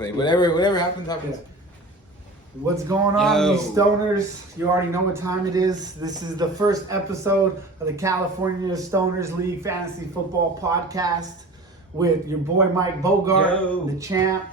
Whatever happens, happens. What's going on, Yo. these stoners? You already know what time it is. This is the first episode of the California Stoners League Fantasy Football Podcast with your boy Mike Bogart, Yo. the champ,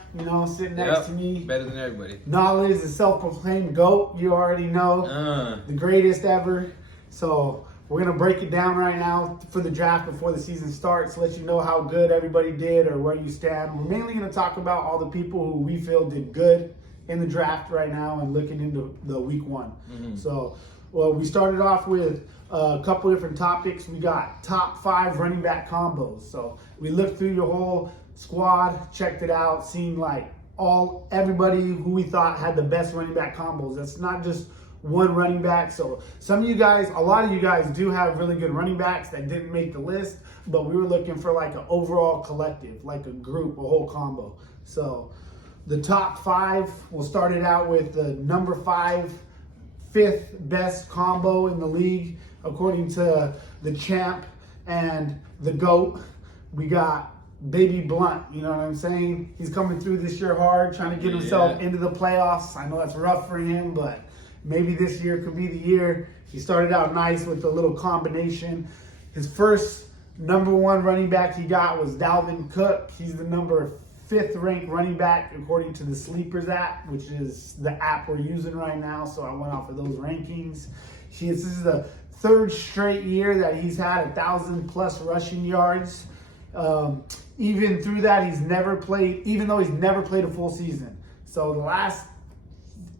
sitting next to me. Better than everybody. Knowledge, the self-proclaimed GOAT, you already know. The greatest ever. So we're going to break it down right now for the draft before the season starts, let you know how good everybody did or where you stand. We're mainly going to talk about all the people who we feel did good in the draft right now and looking into the week one. So, we started off with a couple different topics. We got top 5 running back combos. So we looked through your whole squad, checked it out, seen like everybody who we thought had the best running back combos. That's not just one running back. So a lot of you guys do have really good running backs that didn't make the list, but we were looking for like an overall collective, like a group, a whole combo. So the top 5, we'll start it out with the number 5, 5th best combo in the league, according to the champ and the GOAT. We got Baby Blunt, you know what I'm saying? He's coming through this year hard, trying to get himself into the playoffs. I know that's rough for him, but maybe this year could be the year. He started out nice with a little combination. His first number 1 running back he got was Dalvin Cook. He's the number 5th ranked running back according to the Sleepers app, which is the app we're using right now. So I went off of those rankings. This is the 3rd straight year that he's had 1,000+ rushing yards. Even through that, even though he's never played a full season. So the last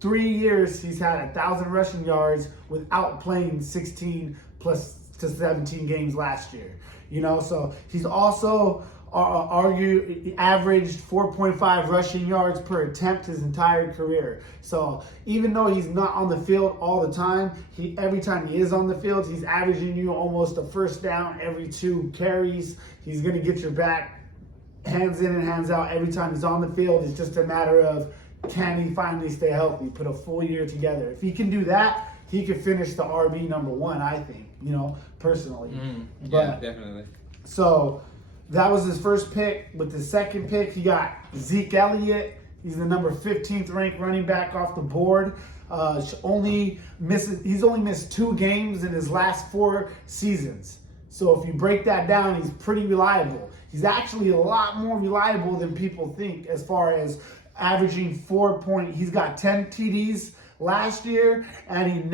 3 years, he's had 1,000 rushing yards without playing 16 plus to 17 games last year. So he's also averaged 4.5 rushing yards per attempt his entire career. So even though he's not on the field all the time, every time he is on the field, he's averaging you almost a first down every 2 carries. He's going to get your back hands in and hands out every time he's on the field. It's just a matter of, can he finally stay healthy, put a full year together? If he can do that, he could finish the RB number 1, I think, personally. Yeah, definitely. So that was his first pick. With the second pick, he got Zeke Elliott. He's the number 15th ranked running back off the board. He's only missed 2 games in his last 4 seasons. So if you break that down, he's pretty reliable. He's actually a lot more reliable than people think as far as averaging he's got 10 TDs last year, and he's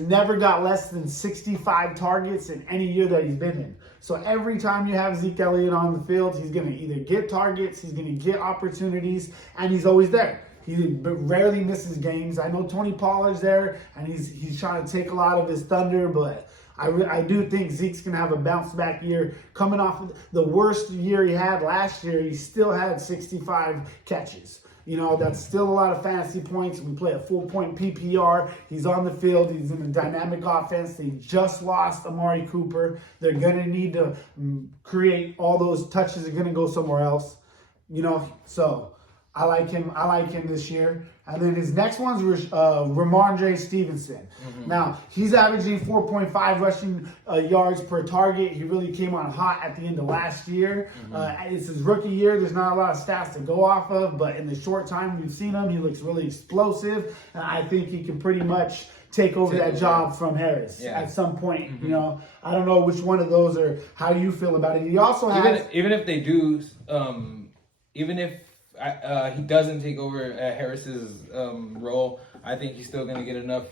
never got less than 65 targets in any year that he's been in. So every time you have Zeke Elliott on the field, he's going to either get targets, he's going to get opportunities, and he's always there. He rarely misses games. I know Tony Pollard's there, and he's trying to take a lot of his thunder, but I do think Zeke's going to have a bounce back year. Coming off of the worst year he had last year, he still had 65 catches. That's still a lot of fantasy points. We play a full-point PPR. He's on the field. He's in a dynamic offense. They just lost Amari Cooper. They're going to need to create all those touches. Are going to go somewhere else. So I like him. I like him this year. And then his next one's Ramondre Stevenson. Now, he's averaging 4.5 rushing yards per target. He really came on hot at the end of last year. It's his rookie year. There's not a lot of stats to go off of, but in the short time we've seen him, he looks really explosive. And I think he can pretty much take over that job from Harris at some point. I don't know which one of those or how you feel about it. He also has... Even if they do, even if he doesn't take over Harris's role, I think he's still going to get enough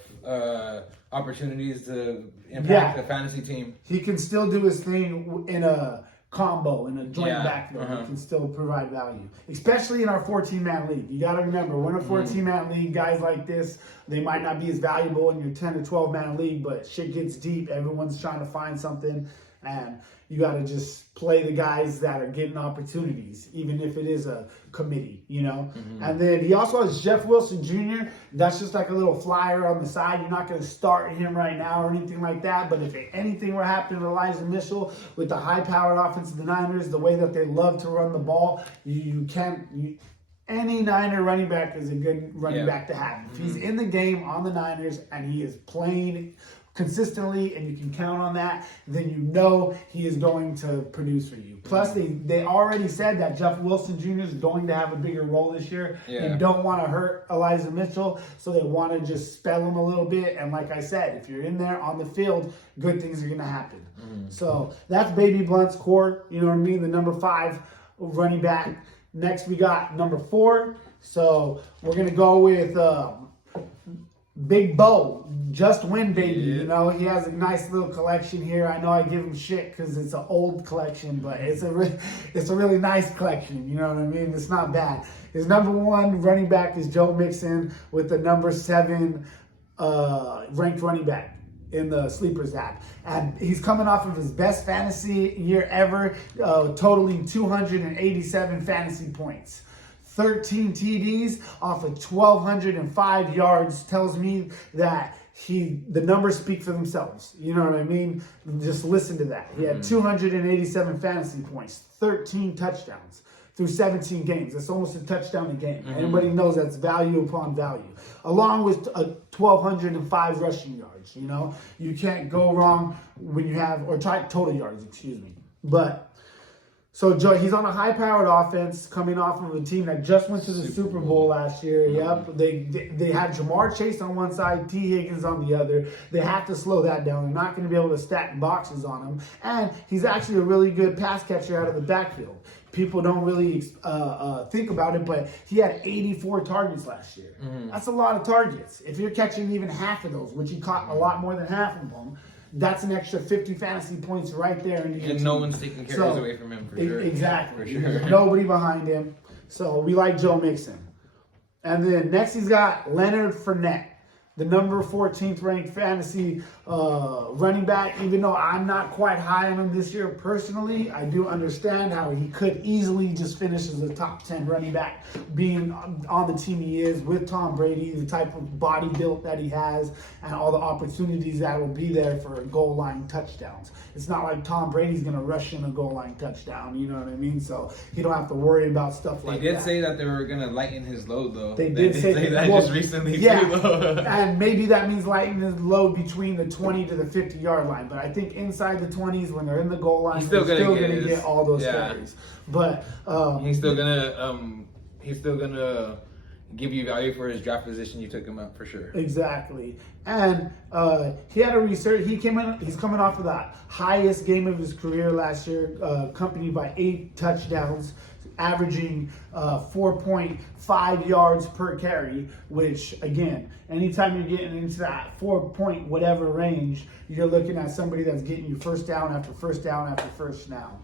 opportunities to impact the fantasy team. He can still do his thing in a combo, in a joint backfield. He can still provide value, especially in our 14-man league. You got to remember, we're in a 14-man league. Guys like this, they might not be as valuable in your 10 or 12-man league, but shit gets deep. Everyone's trying to find something, and you got to just play the guys that are getting opportunities, even if it is a committee, And then he also has Jeff Wilson Jr. That's just like a little flyer on the side. You're not going to start him right now or anything like that. But if anything were happening to Elijah Mitchell with the high-powered offense of the Niners, the way that they love to run the ball, any Niner running back is a good running back to have. If he's in the game on the Niners and he is playing consistently and you can count on that, then you know he is going to produce for you. Plus, they already said that Jeff Wilson Jr. is going to have a bigger role this year. Yeah. They don't want to hurt Elijah Mitchell, so they want to just spell him a little bit. And like I said, if you're in there on the field, good things are going to happen. So that's Baby Blunt's core, you know what I mean? The number 5 running back. Next, we got number 4. So we're going to go with Big Bo, Just Win Baby. Yeah. You know, he has a nice little collection here. I know I give him shit because it's an old collection, but it's a really nice collection. You know what I mean? It's not bad. His number 1 running back is Joe Mixon with the number 7 ranked running back in the Sleepers app. And he's coming off of his best fantasy year ever, totaling 287 fantasy points. 13 TDs off of 1,205 yards tells me that the numbers speak for themselves. You know what I mean? Just listen to that. He had 287 fantasy points, 13 touchdowns through 17 games. That's almost a touchdown a game. Everybody knows that's value upon value. Along with 1,205 rushing yards. You know, you can't go wrong when you have, or total yards, excuse me. But so Joe, he's on a high-powered offense coming off of a team that just went to the Super Bowl last year. Yep, they had Jamar Chase on one side, T. Higgins on the other. They have to slow that down. They're not going to be able to stack boxes on him. And he's actually a really good pass catcher out of the backfield. People don't really think about it, but he had 84 targets last year. That's a lot of targets. If you're catching even half of those, which he caught a lot more than half of them, that's an extra 50 fantasy points right there. And no one's taking carries away from him for sure. Exactly. For sure. There's nobody behind him. So we like Joe Mixon. And then next he's got Leonard Fournette, the number 14th ranked fantasy running back. Even though I'm not quite high on him this year personally, I do understand how he could easily just finish as a top 10 running back, being on the team he is with Tom Brady, the type of body build that he has, and all the opportunities that will be there for goal line touchdowns. It's not like Tom Brady's going to rush in a goal line touchdown, you know what I mean? So he don't have to worry about stuff like that. They did say that they were going to lighten his load, though. They did say that just recently, yeah, too, though. And maybe that means lightening his load between the 20 to the 50-yard line. But I think inside the 20s, when they're in the goal line, he's still gonna get all those carries. But he's still gonna give you value for his draft position. You took him up for sure. Exactly. And he had a research. He's coming off of the highest game of his career last year, accompanied by 8 touchdowns, averaging 4.5 yards per carry, which again, anytime you're getting into that 4 point whatever range, you're looking at somebody that's getting you first down after first down after first down.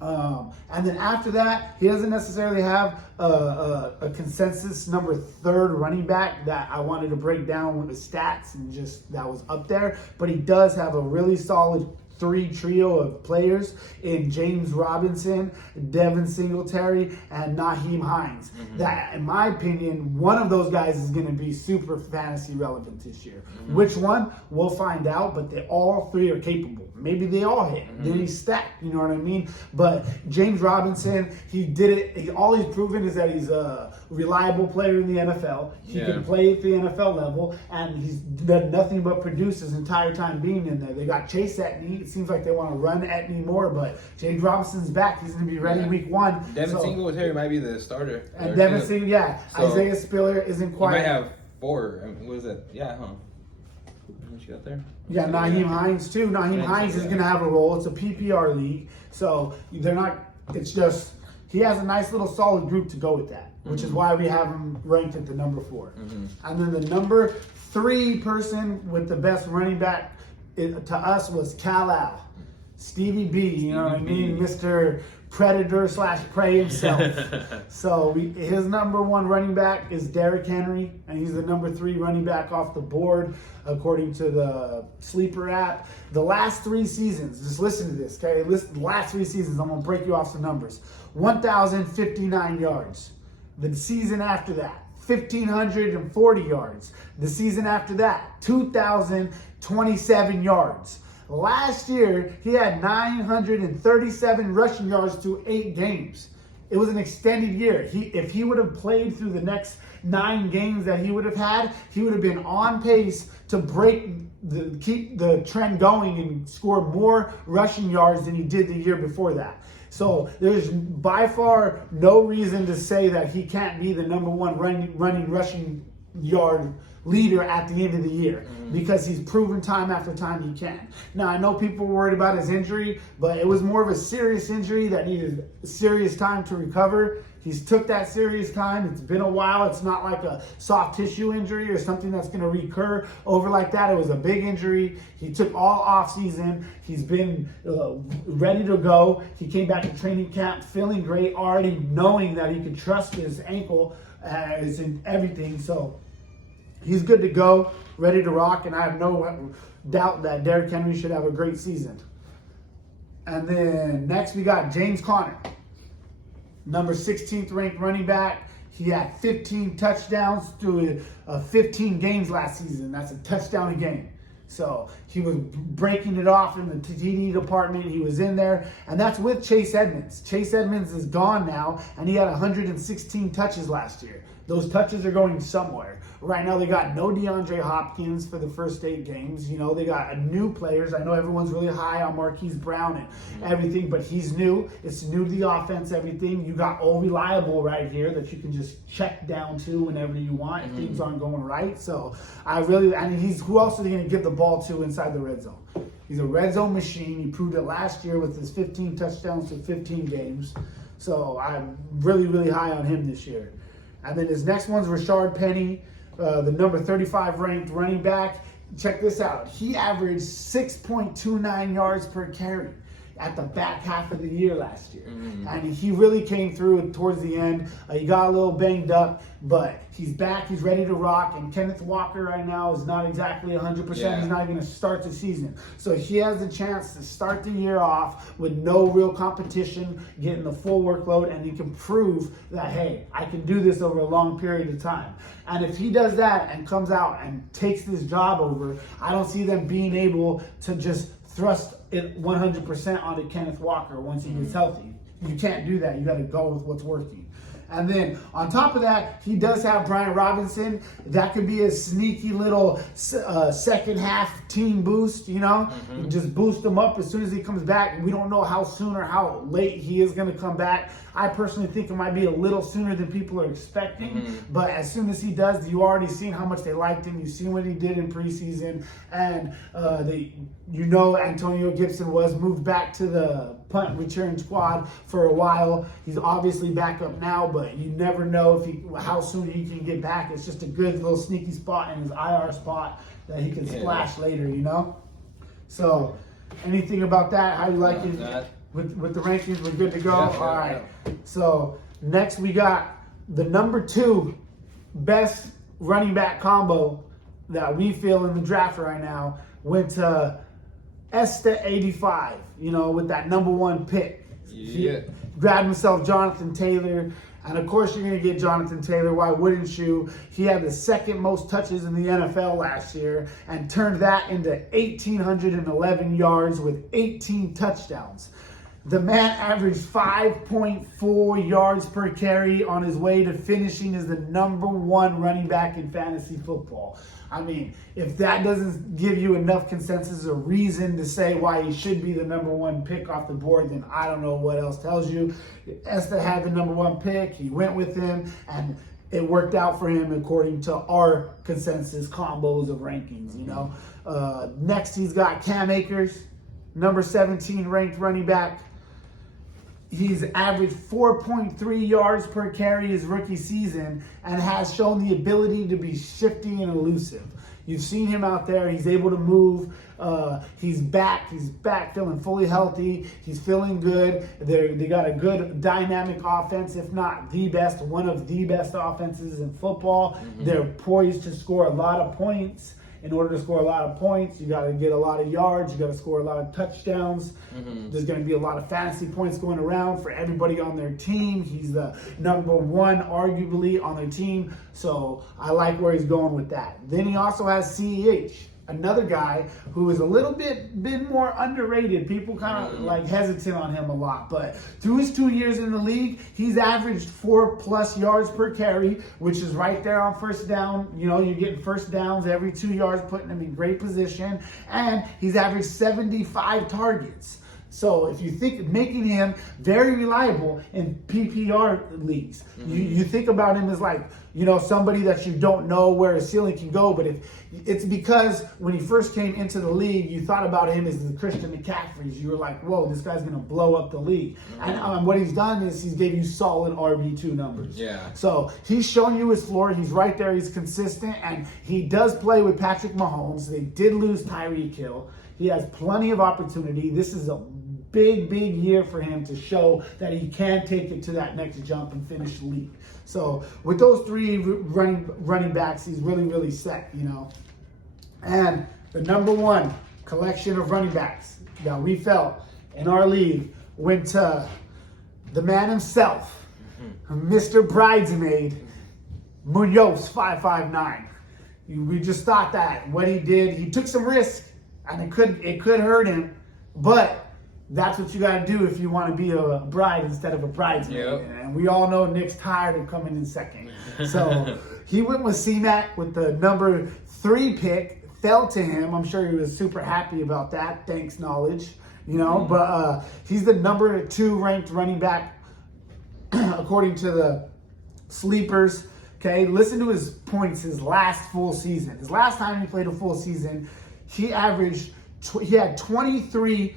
And then after that, he doesn't necessarily have a consensus number 3rd running back that I wanted to break down with the stats and just that was up there, but he does have a really solid 3 trio of players in James Robinson, Devin Singletary, and Nyheim Hines. That, in my opinion, one of those guys is going to be super fantasy relevant this year. Which one? We'll find out, but they all 3 are capable. Maybe they all hit. Then he's stacked, you know what I mean? But James Robinson, he did it. All he's proven is that he's a reliable player in the NFL. He can play at the NFL level, and he's done nothing but produce his entire time being in there. They got Chase Etney. It seems like they want to run Etney more, but James Robinson's back. He's going to be ready week 1. Devin Singletary might be the starter. And Devin Singletary, so Isaiah Spiller isn't quite. He might have 4. I mean, what is that? Yeah, huh? What you got there? Yeah, Nyheim Hines too. Nyheim Hines is going to have a role. It's a PPR league, so they're not. It's just he has a nice little solid group to go with that, which is why we have him ranked at the number 4. And then the number 3 person with the best running back to us was Kal-El, Stevie B. You know what I mean, Mr. Predator/prey himself. So his number 1 running back is Derrick Henry, and he's the number 3 running back off the board according to the Sleeper app. The last 3 seasons, just listen to this, okay? Listen, the last 3 seasons, I'm gonna break you off some numbers. 1,059 yards. The season after that, 1,540 yards. The season after that, 2,027 yards. Last year, he had 937 rushing yards through 8 games. It was an extended year. If he would have played through the next 9 games that he would have had, he would have been on pace to keep the trend going and score more rushing yards than he did the year before that. So there's by far no reason to say that he can't be the number one running rushing yard leader at the end of the year, because he's proven time after time he can. Now, I know people were worried about his injury, but it was more of a serious injury that needed serious time to recover. He's took that serious time. It's been a while. It's not like a soft tissue injury or something that's going to recur over like that. It was a big injury. He took all off season. He's been ready to go. He came back to training camp feeling great, already knowing that he could trust his ankle as in everything. So he's good to go, ready to rock, and I have no doubt that Derrick Henry should have a great season. And then next we got James Conner, number 16th ranked running back. He had 15 touchdowns through 15 games last season. That's a touchdown a game. So he was breaking it off in the TD department. He was in there, and that's with Chase Edmonds. Chase Edmonds is gone now, and he had 116 touches last year. Those touches are going somewhere. Right now, they got no DeAndre Hopkins for the first 8 games. You know, they got new players. I know everyone's really high on Marquise Brown and everything, but he's new. It's new to the offense, everything. You got all reliable right here that you can just check down to whenever you want if things aren't going right. So who else are they going to give the ball to inside the red zone? He's a red zone machine. He proved it last year with his 15 touchdowns to 15 games. So I'm really, really high on him this year. And then his next one's Rashard Penny, the number 35 ranked running back. Check this out. He averaged 6.29 yards per carry at the back half of the year last year. And he really came through towards the end. He got a little banged up, but he's back. He's ready to rock. And Kenneth Walker right now is not exactly 100%. Yeah. He's not even going to start the season. So he has a chance to start the year off with no real competition, getting the full workload, and he can prove that, hey, I can do this over a long period of time. And if he does that and comes out and takes this job over, I don't see them being able to just thrust it 100% onto Kenneth Walker once he gets healthy. You can't do that. You got to go with what's working. And then on top of that, he does have Brian Robinson. That could be a sneaky little second half team boost, you know? Just boost him up as soon as he comes back. We don't know how soon or how late he is going to come back. I personally think it might be a little sooner than people are expecting. But as soon as he does, you already seen how much they liked him. You've seen what he did in preseason. And Antonio Gibson was moved back to the punt return squad for a while. He's obviously back up now, but you never know how soon he can get back. It's just a good little sneaky spot in his IR spot that he can splash later, you know? So anything about that? How you like it? With the rankings, we're good to go? All right. So next we got the number 2 best running back combo that we feel in the draft right now went to Esta 85, you know, with that number 1 pick. Yeah. He grabbed himself Jonathan Taylor. And of course, you're going to get Jonathan Taylor. Why wouldn't you? He had the second most touches in the NFL last year and turned that into 1,811 yards with 18 touchdowns. The man averaged 5.4 yards per carry on his way to finishing as the number 1 running back in fantasy football. I mean, if that doesn't give you enough consensus or reason to say why he should be the number 1 pick off the board, then I don't know what else tells you. Esta had the number 1 pick. He went with him, and it worked out for him according to our consensus combos of rankings, you know. Next, he's got Cam Akers, number 17 ranked running back. He's averaged 4.3 yards per carry his rookie season and has shown the ability to be shifty and elusive. You've seen him out there. He's able to move. He's back. He's back feeling fully healthy. He's feeling good. They got a good dynamic offense, if not the best, one of the best offenses in football. They're poised to score a lot of points. In order to score a lot of points, you got to get a lot of yards. You got to score a lot of touchdowns. There's going to be a lot of fantasy points going around for everybody on their team. He's the number 1, arguably, on their team. So I like where he's going with that. Then he also has CEH, another guy who is a little bit more underrated. People kind of like hesitant on him a lot, but through his 2 years in the league, he's averaged 4+ yards per carry, which is right there on first down. You know, you're getting first downs every 2 yards, putting him in great position, and he's averaged 75 targets. So if you think making him very reliable in PPR leagues, you think about him as like, you know, somebody that you don't know where his ceiling can go. But if it's because when he first came into the league, you thought about him as the Christian McCaffreys. You were like, whoa, this guy's going to blow up the league. And what he's done is he's gave you solid RB2 numbers. Yeah. So he's shown you his floor. He's right there. He's consistent. And he does play with Patrick Mahomes. They did lose Tyreek Hill. He has plenty of opportunity. This is a big year for him to show that he can take it to that next jump and finish the league. So with those 3 running backs, he's really set, you know. And the number 1 collection of running backs that we felt in our league went to the man himself, Mr. Bridesmaid, Munoz 559. We just thought that what he did, he took some risk, and it could hurt him, but that's what you got to do if you want to be a bride instead of a bridesmaid. Yep. And we all know Nick's tired of coming in second. So he went with C-Mac with the number 3 pick. Fell to him. I'm sure he was super happy about that. Thanks, knowledge. You know, but he's the number 2 ranked running back according to the sleepers. Okay, listen to his points his last full season. His last time he played a full season, he averaged, he had 23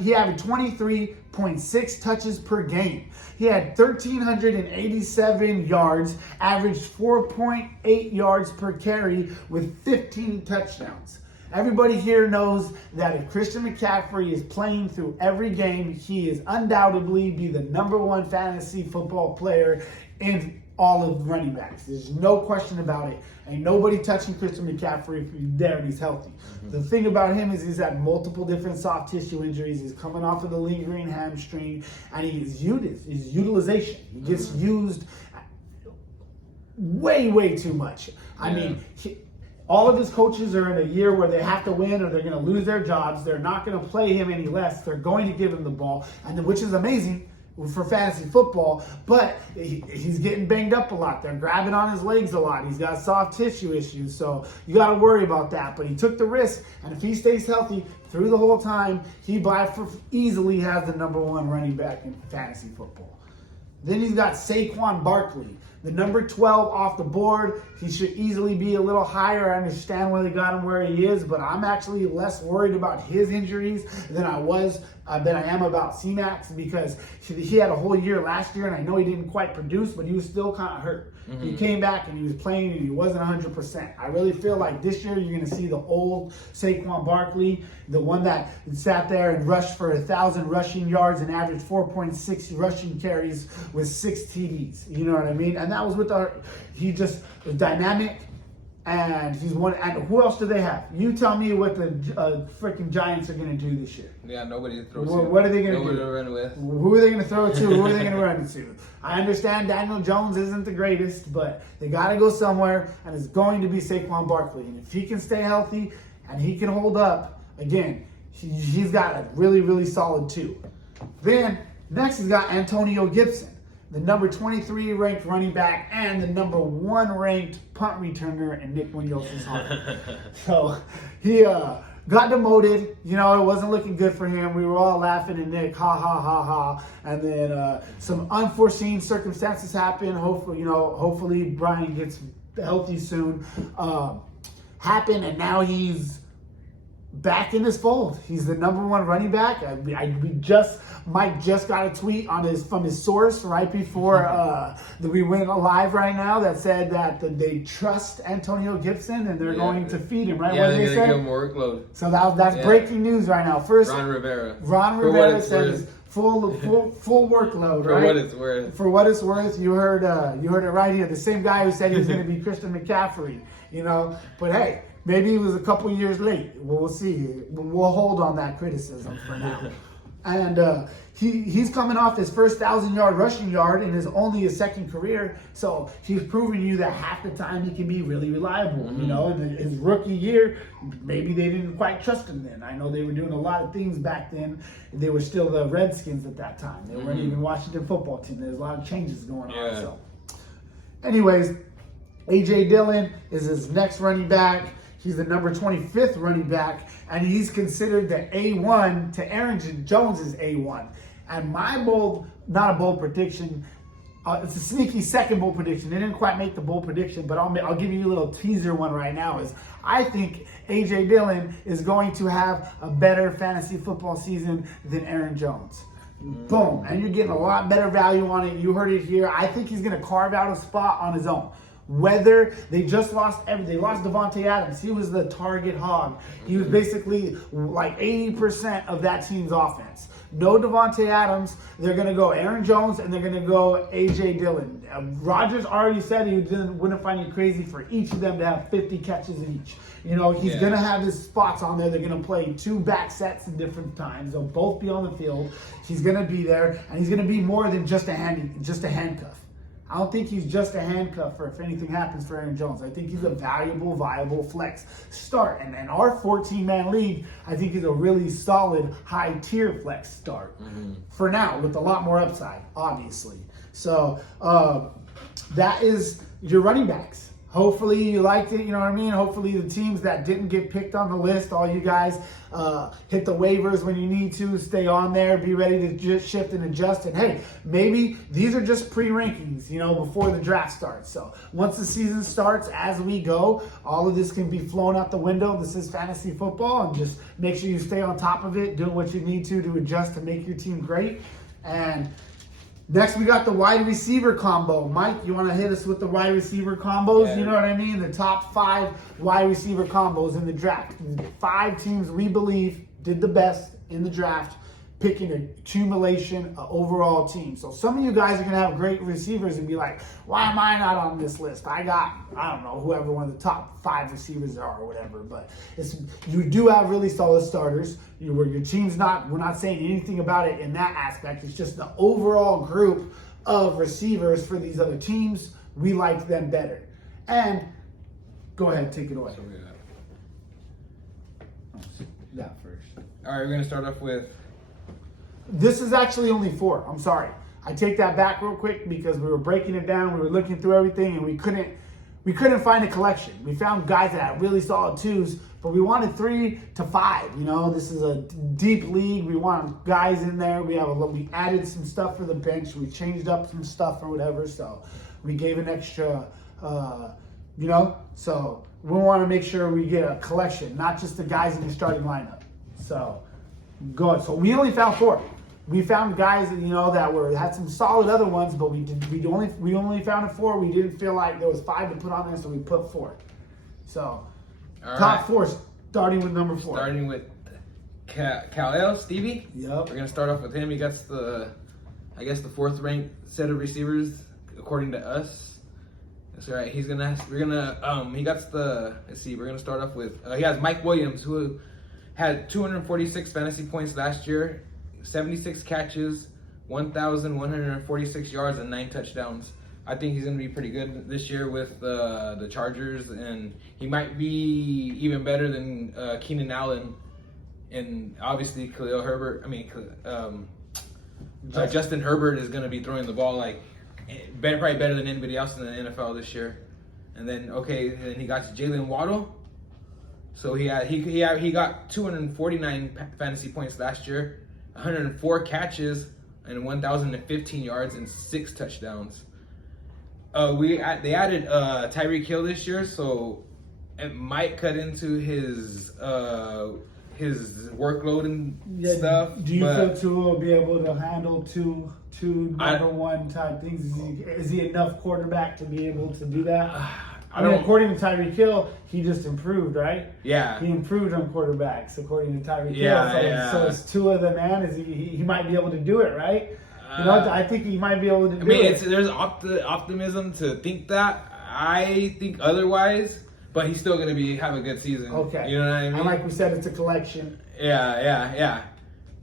he averaged 23.6 touches per game. He had 1,387 yards, averaged 4.8 yards per carry with 15 touchdowns. Everybody here knows that if Christian McCaffrey is playing through every game, he is undoubtedly be the number 1 fantasy football player in all of running backs. There's no question about it. Ain't nobody touching Christian McCaffrey if he's there and he's healthy. The thing about him is he's had multiple different soft tissue injuries. He's coming off of the lingering hamstring, and his utilization. He gets used way too much. I mean, all of his coaches are in a year where they have to win or they're going to lose their jobs. They're not going to play him any less. They're going to give him the ball, and which is amazing for fantasy football, but he's getting banged up a lot. They're grabbing on his legs a lot. He's got soft tissue issues, so you got to worry about that. But he took the risk, and if he stays healthy through the whole time, he easily has the number 1 running back in fantasy football. Then he's got Saquon Barkley, the number 12 off the board. He should easily be a little higher. I understand why they got him where he is, but I'm actually less worried about his injuries than I am about C-Max, because he had a whole year last year, and I know he didn't quite produce, but he was still kind of hurt. He came back and he was playing and he wasn't 100%. I really feel like this year you're going to see the old Saquon Barkley, the one that sat there and rushed for 1,000 rushing yards and averaged 4.6 rushing carries with 6 TDs. You know what I mean? And that was he just was dynamic. And he's one. And who else do they have? You tell me what the freaking Giants are going to do this year. They got nobody to throw to. What are they going to do? Nobody to run with. Who are they going to throw to? Who are they going to run to? I understand Daniel Jones isn't the greatest, but they got to go somewhere, and it's going to be Saquon Barkley. And if he can stay healthy and he can hold up, again, he's got a really solid 2. Then next he's got Antonio Gibson, the number 23 ranked running back and the number 1 ranked punt returner in Nick Munoz's heart. So he got demoted. You know, it wasn't looking good for him. We were all laughing at Nick, ha. And then some unforeseen circumstances happened. Hopefully Brian gets healthy soon. Happened, and now he's back in his fold. He's the number 1 running back. Mike just got a tweet from his source right before we went live right now that said that they trust Antonio Gibson and they're going to feed him. Right? Yeah, what did they're they going to say? give him more workload. So that's breaking news right now. First, Ron Rivera says full workload. For right? what it's worth. For what it's worth, you heard it right here. The same guy who said he was going to be Christian McCaffrey. You know, but hey. Maybe he was a couple years late. We'll see. We'll hold on that criticism for now. And he's coming off his first 1,000-yard rushing yard in only his second career. So he's proving you that half the time he can be really reliable. Mm-hmm. You know, in his rookie year, maybe they didn't quite trust him then. I know they were doing a lot of things back then. They were still the Redskins at that time. They weren't even Washington football team. There's a lot of changes going on. So, anyways, A.J. Dillon is his next running back. He's the number 25th running back, and he's considered the A1 to Aaron Jones' A1. And my not a bold prediction, it's a sneaky second bold prediction. They didn't quite make the bold prediction, but I'll give you a little teaser one right now. Is I think A.J. Dillon is going to have a better fantasy football season than Aaron Jones. Boom. And you're getting a lot better value on it. You heard it here. I think he's going to carve out a spot on his own. Whether they just lost they lost Davante Adams. He was the target hog. He was basically like 80% of that team's offense. No Davante Adams. They're going to go Aaron Jones and they're going to go A.J. Dillon. Rodgers already said he wouldn't find it crazy for each of them to have 50 catches each. You know, he's going to have his spots on there. They're going to play 2 back sets at different times. They'll both be on the field. He's going to be there, and he's going to be more than just a handcuff. I don't think he's just a handcuff for if anything happens for Aaron Jones. I think he's a valuable, viable flex start. And in our 14-man league, I think he's a really solid, high-tier flex start for now, with a lot more upside, obviously. So that is your running backs. Hopefully you liked it, you know what I mean? Hopefully the teams that didn't get picked on the list, all you guys hit the waivers when you need to, stay on there, be ready to just shift and adjust. And hey, maybe these are just pre-rankings, you know, before the draft starts. So once the season starts, as we go, all of this can be flown out the window. This is fantasy football, and just make sure you stay on top of it, doing what you need to adjust to make your team great. And next, we got the wide receiver combo. Mike, you want to hit us with the wide receiver combos? Yeah. You know what I mean? The top 5 wide receiver combos in the draft. 5 teams we believe did the best in the draft, picking an accumulation, overall team. So some of you guys are going to have great receivers and be like, why am I not on this list? I don't know, whoever one of the top 5 receivers are or whatever. But you do have really solid starters. Your team's we're not saying anything about it in that aspect. It's just the overall group of receivers for these other teams. We like them better. And go ahead, take it away. That first. All right, we're going to start off with... This is actually only 4. I'm sorry. I take that back real quick because we were breaking it down. We were looking through everything, and we couldn't find a collection. We found guys that had really solid 2s, but we wanted 3 to 5. You know, this is a deep league. We want guys in there. We added some stuff for the bench. We changed up some stuff or whatever. So we gave an extra, So we want to make sure we get a collection, not just the guys in your starting lineup. So good. So we only found 4. We found guys, that had some solid other ones, but we only found 4. We didn't feel like there was 5 to put on there, so we put 4. So top 4, starting with number 4. Starting with Khalil Stevie. Yep. We're gonna start off with him. He got the 4th ranked set of receivers according to us. That's right. We're gonna start off with he has Mike Williams, who had 246 fantasy points last year, 76 catches, 1,146 yards, and 9 touchdowns. I think he's going to be pretty good this year with the Chargers, and he might be even better than Keenan Allen, and obviously Khalil Herbert. Justin Herbert is going to be throwing the ball probably better than anybody else in the NFL this year. And then he got Jalen Waddle. So he got 249 fantasy points last year, 104 catches, and 1,015 yards and 6 touchdowns. They added Tyreek Hill this year, so it might cut into his workload and stuff. Do you feel Tua will be able to handle two number 1 type things? Is he enough quarterback to be able to do that? According to Tyreek Hill, he just improved, right? Yeah. He improved on quarterbacks, according to Tyreek Hill. So is Tua the man? Is he might be able to do it, right? I think he might be able to do it. There's optimism to think that. I think otherwise, but he's still going to have a good season. Okay. You know what I mean? And like we said, it's a collection. Yeah.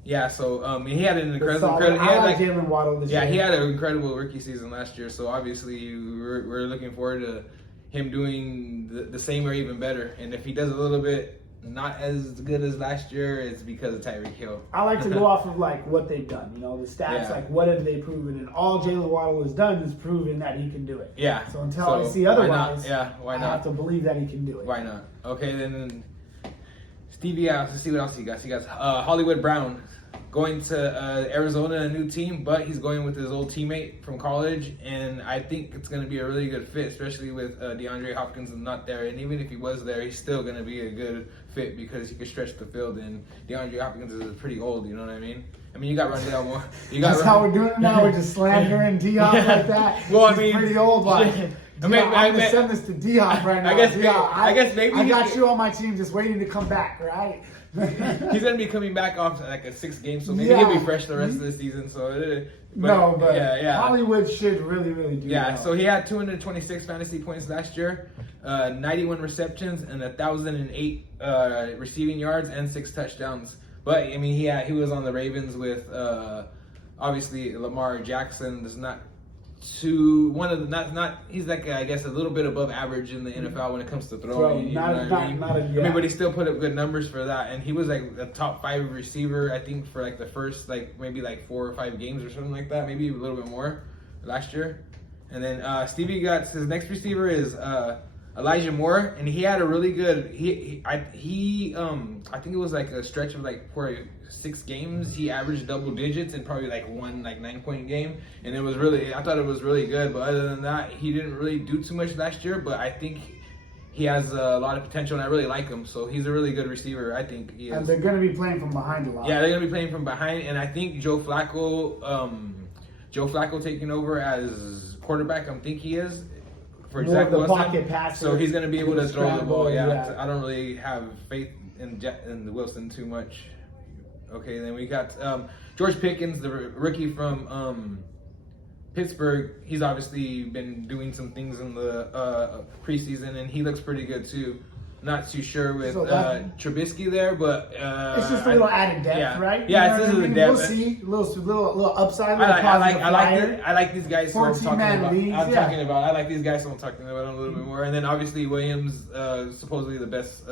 Yeah, so he had an Solid. incredible. I like Jalen Waddle this year. Yeah, he had an incredible rookie season last year. So obviously, we're looking forward to him doing the same or even better. And if he does a little bit not as good as last year, it's because of Tyreek Hill. I like to go off of like what they've done. You know, the stats. Yeah. Like what have they proven? And all Jalen Waddle has done is proven that he can do it. Yeah. So until I see otherwise, why I not? have to believe that he can do it. Why not? Okay, then Stevie, let's see what else he got. He got Hollywood Brown going to Arizona, a new team, but he's going with his old teammate from college, and I think it's going to be a really good fit, especially with DeAndre Hopkins not there. And even if he was there, he's still going to be a good fit because he can stretch the field, and DeAndre Hopkins is pretty old, you know what I mean? I mean, you got Rondale Moore. That's how we're doing it now. We're just slandering Diop like that. Well, He's pretty old, like. I'm gonna send this to Diop right now. I guess maybe I got you on my team, just waiting to come back, right? He's gonna be coming back off like a 6 game, so maybe he'll be fresh the rest of the season. So, but Hollywood should really do. Yeah, well. so he had 226 fantasy points last year, 91 receptions, and 1,008 receiving yards and 6 touchdowns. But I mean, he was on the Ravens with obviously Lamar Jackson. There's not he's like I guess a little bit above average in the NFL when it comes to throwing. But he still put up good numbers for that, and he was like a top 5 receiver I think for like the first maybe 4 or 5 games or something like that, maybe a little bit more last year. And then Stevie got his next receiver is Elijah Moore, and he had a really good. I think it was like a stretch of for 6 games. He averaged double digits in probably one 9-point game, and it was really. I thought it was really good. But other than that, he didn't really do too much last year. But I think he has a lot of potential, and I really like him. So he's a really good receiver. I think he is. And they're going to be playing from behind a lot. Yeah, they're going to be playing from behind, and I think Joe Flacco taking over as quarterback. I think he is. For Zach Wilson, pocket passer, so he's going to be able to throw the ball. Yeah. I don't really have faith in Wilson too much. Okay, then we got George Pickens, the rookie from Pittsburgh. He's obviously been doing some things in the preseason, and he looks pretty good too. Not too sure with Trubisky there, but it's just a little added depth, right? Yeah, it's just a depth. We'll see a little upside. I like these guys. So I'm talking about. I like these guys. So I'm talking about them a little bit more. And then obviously Williams, supposedly the best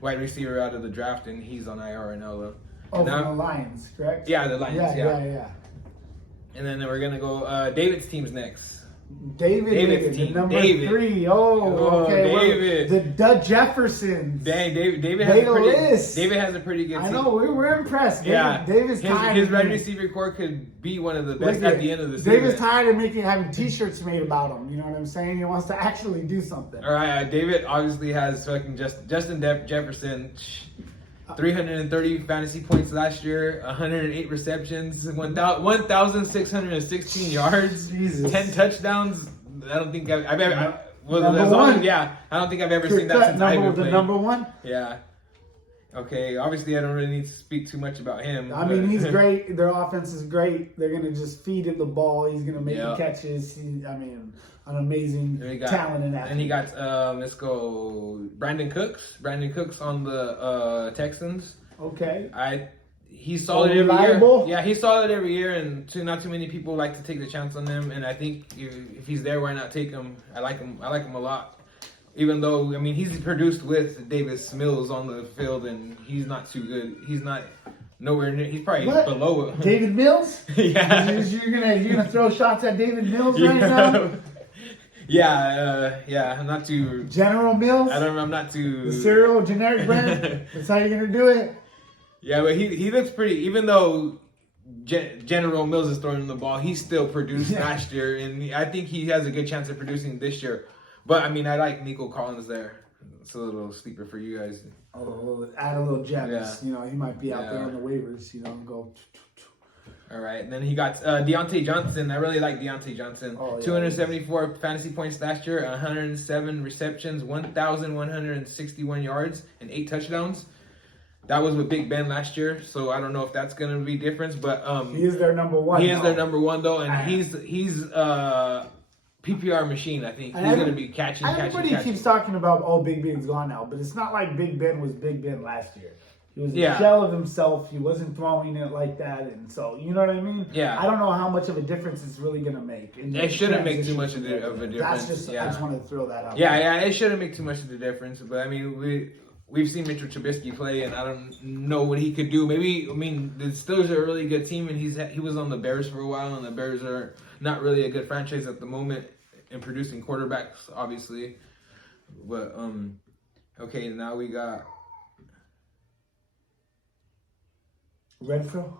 wide receiver out of the draft, and he's on IR right now though. Oh, from the Lions, correct? Yeah, the Lions. Yeah. And then we're gonna go. David's team's next. David's team. Number 3. Oh, okay. David. The Jeffersons. Dang, David has a pretty good team. I know, we're impressed. David's tired. His wide receiver core could be one of the best at the end of the season. David's tired of having t-shirts made about him. You know what I'm saying? He wants to actually do something. All right, David obviously has fucking Justin Jefferson. 330 fantasy points last year, 108 receptions, 1,616 yards, Jesus. 10 touchdowns. I don't think I've ever. I don't think I've ever seen that since I've been playing. Number 1. Yeah. Okay. Obviously, I don't really need to speak too much about him. I mean, he's great. Their offense is great. They're gonna just feed him the ball. He's gonna make the catches. An amazing talent in that. And he got let's go Brandon Cooks. Brandon Cooks on the Texans. Okay. He's solid every year. Yeah, he's solid every year, and not too many people like to take the chance on him. And I think if he's there, why not take him? I like him a lot. Even though he's produced with Davis Mills on the field, and he's not too good. He's not nowhere near. He's probably below it. David Mills? Yeah. You're gonna throw shots at David Mills right now? Yeah, I'm not too... General Mills? I'm not too... The cereal generic brand? That's how you're going to do it? Yeah, but he looks pretty... Even though General Mills is throwing the ball, he still produced last year, and I think he has a good chance of producing this year. But, I like Nico Collins there. It's a little sleeper for you guys. Add a little gems. He might be out there on the waivers, and go... All right, and then he got Deontay Johnson. I really like Deontay Johnson. 274 fantasy points last year, 107 receptions, 1,161 yards, and 8 touchdowns. That was with Big Ben last year, so I don't know if that's going to be different. But he is their number 1. He is their number 1 though, and he's PPR machine. I think he's going to be catching. Everybody keeps talking about Big Ben's gone now, but it's not like Big Ben was Big Ben last year. He was Yeah. a shell of himself. He wasn't throwing it like that, and so you know what I mean. Yeah. I don't know how much of a difference it's really gonna make. It shouldn't make too much of a difference. That's just yeah. I just wanted to throw that out. Yeah, it shouldn't make too much of a difference. But I mean, we've seen Mitchell Trubisky play, and I don't know what he could do. Maybe the Steelers are a really good team, and he was on the Bears for a while, and the Bears are not really a good franchise at the moment in producing quarterbacks, obviously. But okay, now we got Renfro.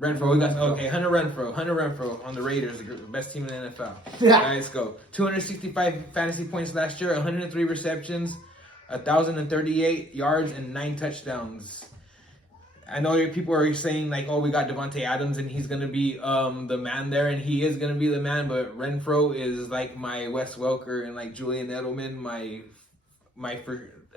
We got Hunter Renfro on the Raiders, the best team in the NFL. Yeah. Let's go. 265 fantasy points last year, 103 receptions, 1,038 yards, and 9 touchdowns. I know people are saying like, oh, we got Devontae Adams and he's gonna be the man there, and he is gonna be the man. But Renfro is like my Wes Welker and like Julian Edelman, my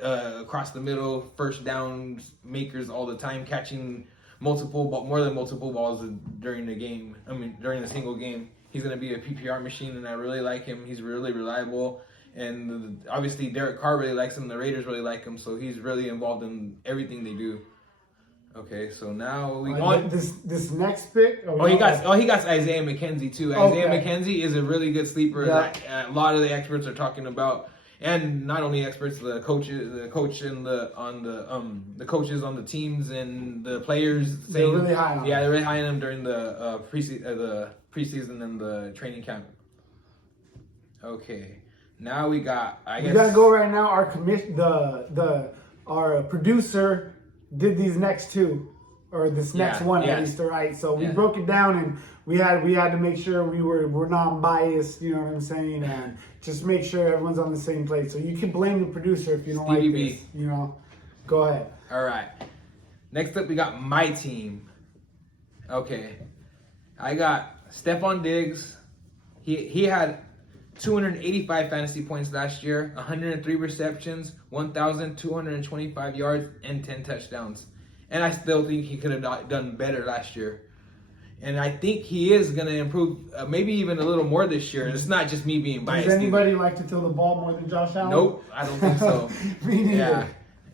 across the middle first downs makers all the time, catching more than multiple balls during the game. I mean, during a single game. He's gonna be a PPR machine, and I really like him. He's really reliable. And obviously, Derek Carr really likes him. The Raiders really like him, so he's really involved in everything they do. Okay, so now we go. This next pick. He got Isaiah McKenzie too. Isaiah McKenzie is a really good sleeper that a lot of the experts are talking about, and not only experts, the coach and the coaches on the teams and the players. They're really high on him. Yeah, they're really high on him during the preseason and the training camp. Okay. Now we got. We gotta go right now. Our our producer did these next two, or this next one at least, right? So we broke it down, and we had to make sure we're non-biased. You know what I'm saying? And just make sure everyone's on the same page. So you can blame the producer if you don't like this. You know, go ahead. All right. Next up, we got my team. Okay, I got Stephon Diggs. He had 285 fantasy points last year, 103 receptions, 1,225 yards, and 10 touchdowns. And I still think he could have done better last year. And I think he is going to improve maybe even a little more this year. It's not just me being biased. Does anybody like to throw the ball more than Josh Allen? Nope, I don't think so. Me neither. Yeah.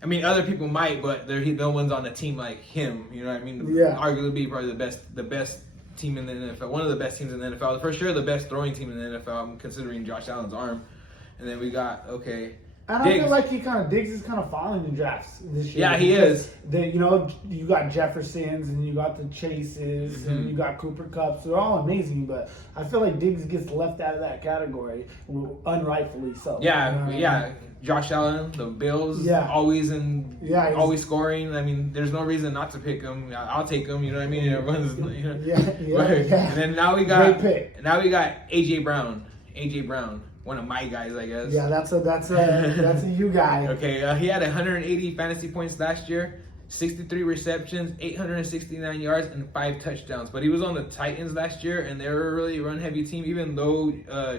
I mean, other people might, but no one's on a team like him. You know what I mean? Yeah. Arguably probably the best team in the NFL, one of the best teams in the NFL, for sure the best throwing team in the NFL. I'm considering Josh Allen's arm. And then we got and I feel like Diggs is kind of falling in drafts this year. Yeah, he is. You got Jeffersons and you got the Chases and you got Cooper Kupps. They're all amazing, but I feel like Diggs gets left out of that category, unrightfully so. Yeah. Josh Allen, the Bills, always scoring. I mean, there's no reason not to pick him. I'll take him. You know what I mean? Everyone's, And then now we got AJ Brown, one of my guys, I guess. Yeah, that's a you guy. Okay, he had 180 fantasy points last year, 63 receptions, 869 yards, and 5 touchdowns. But he was on the Titans last year, and they were a really run-heavy team, even though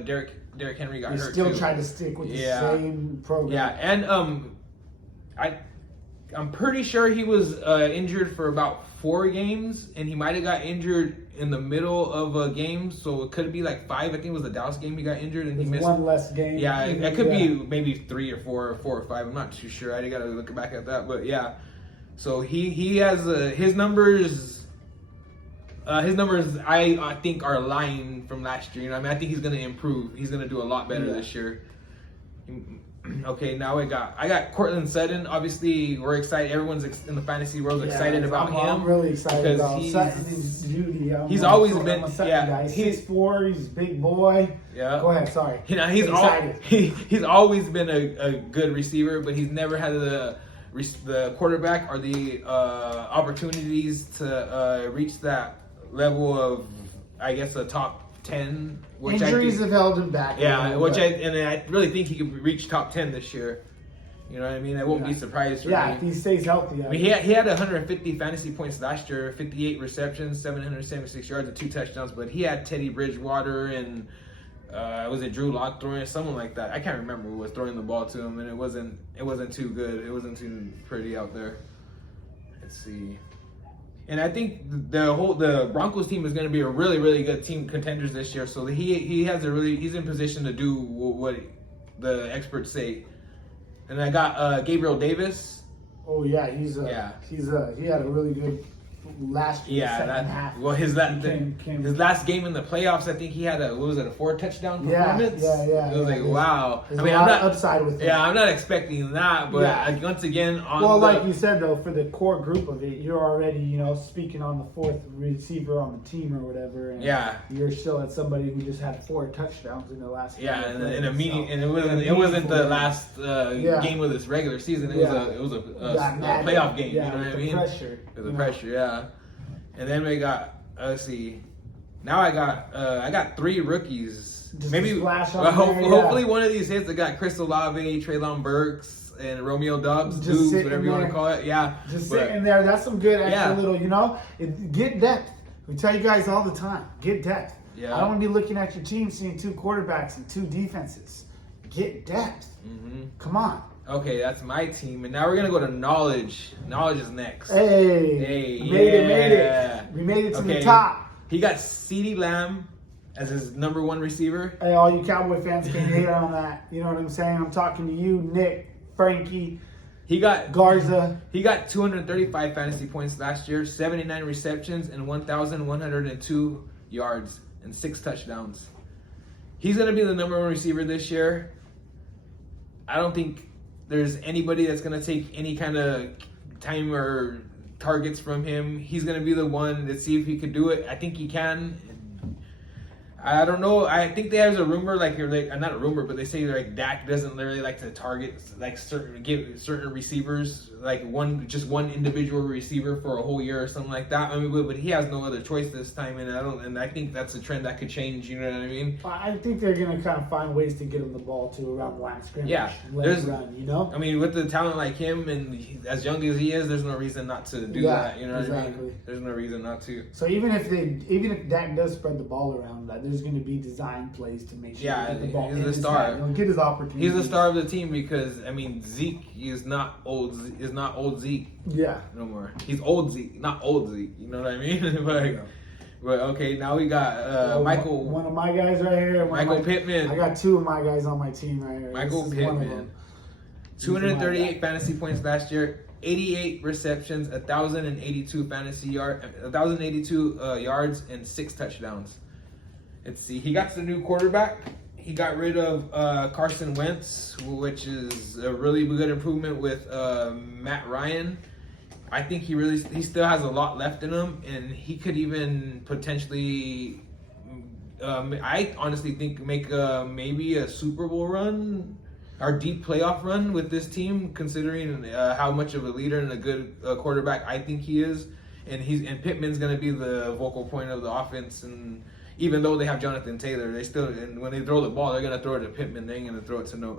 Derrick Henry got hurt. He still tried to stick with the same program. Yeah, and I'm pretty sure he was injured for about 4 games, and he might have got injured in the middle of a game, so it could be like 5. I think it was the Dallas game he got injured, and he missed one less game. Yeah, it could be maybe 3 or 4 or 4 or 5. I'm not too sure. I got to look back at that, but yeah. So he has his numbers. His numbers, I think, are lying from last year. You know, I mean, I think he's going to improve. He's going to do a lot better this year. Okay, now I got Cortland Sutton. Obviously, we're excited. Everyone's in the fantasy world excited about him. I'm really excited about Sutton. He's always been. He's 6'4". He's a big boy. Yeah. Go ahead. Sorry. You know, he's always been a good receiver, but he's never had the quarterback or the opportunities to reach that level of, I guess, a top 10. Which Injuries have held him back. Yeah, I really think he could reach top 10 this year. You know what I mean? I won't be surprised. If he stays healthy. I mean, he had 150 fantasy points last year, 58 receptions, 776 yards, and 2 touchdowns. But he had Teddy Bridgewater and was it Drew Lock throwing, someone like that? I can't remember who was throwing the ball to him, and it wasn't too good. It wasn't too pretty out there. Let's see. And I think the Broncos team is going to be a really, really good team, contenders this year. So he's in position to do what the experts say. And I got Gabriel Davis Oh yeah, he had a really good last year. Yeah, second half. well, his last game in the playoffs, I think he had a 4-touchdown performance. Yeah. It was like, wow. There's a lot of upside with him. Yeah, I'm not expecting that, but like, once again, like you said though, for the core group of it, you're already speaking on the fourth receiver on the team or whatever. And you're still at somebody who just had 4 touchdowns in the last. Yeah, and it wasn't the last game of this regular season. It was a playoff game. Yeah, you know what I mean? Pressure. The pressure, yeah. And then we got, let's see. Now I got 3 rookies. Just Maybe hopefully one of these hits. I got Chris Olave, Treylon Burks, and Romeo Doubs, Dubs, whatever you want to call it. Yeah, just sitting there. That's some good extra little. Get depth. We tell you guys all the time. Get depth. Yeah. I don't want to be looking at your team seeing 2 quarterbacks and 2 defenses. Get depth. Mm-hmm. Come on. Okay, that's my team, and now we're gonna go to knowledge. Knowledge is next. Hey, made it. We made it to the top. He got CeeDee Lamb as his number 1 receiver. Hey, all you Cowboy fans can hate on that. You know what I'm saying? I'm talking to you, Nick, Frankie. He got Garza. He got 235 fantasy points last year, 79 receptions, and 1,102 yards and 6 touchdowns. He's gonna be the number 1 receiver this year. I don't think there's anybody that's going to take any kind of time or targets from him. He's going to be the one to see if he could do it. I think he can. I don't know. I think there's a rumor, not a rumor, but they say like Dak doesn't really like to target like certain receivers, like one individual receiver for a whole year or something like that. I mean, but he has no other choice this time, and I think that's a trend that could change. You know what I mean? I think they're gonna kind of find ways to get him the ball too around the line of scrimmage. Yeah, let him run. I mean, with the talent like him and as young as he is, there's no reason not to do that. You know what I mean? There's no reason not to. So even if Dak does spread the ball around, there's going to be design plays to make sure he get the ball. He's the star. He'll get his opportunity. He's the star of the team because Zeke is not old Zeke. Yeah. No more. He's old Zeke, not old Zeke. You know what I mean? But okay, now we got Michael. One of my guys right here. Michael Pittman. I got 2 of my guys on my team right here. Michael Pittman. 238 fantasy points last year. 88 receptions, 1,082 yards, and 6 touchdowns. Let's see. He got the new quarterback. He got rid of Carson Wentz, which is a really good improvement with Matt Ryan. I think he still has a lot left in him, and he could even potentially, I honestly think, make maybe a Super Bowl run. Our deep playoff run with this team, considering how much of a leader and a good quarterback I think he is, and Pittman's going to be the vocal point of the offense. And even though they have Jonathan Taylor, and when they throw the ball, they're going to throw it to Pittman. They ain't going to throw it to no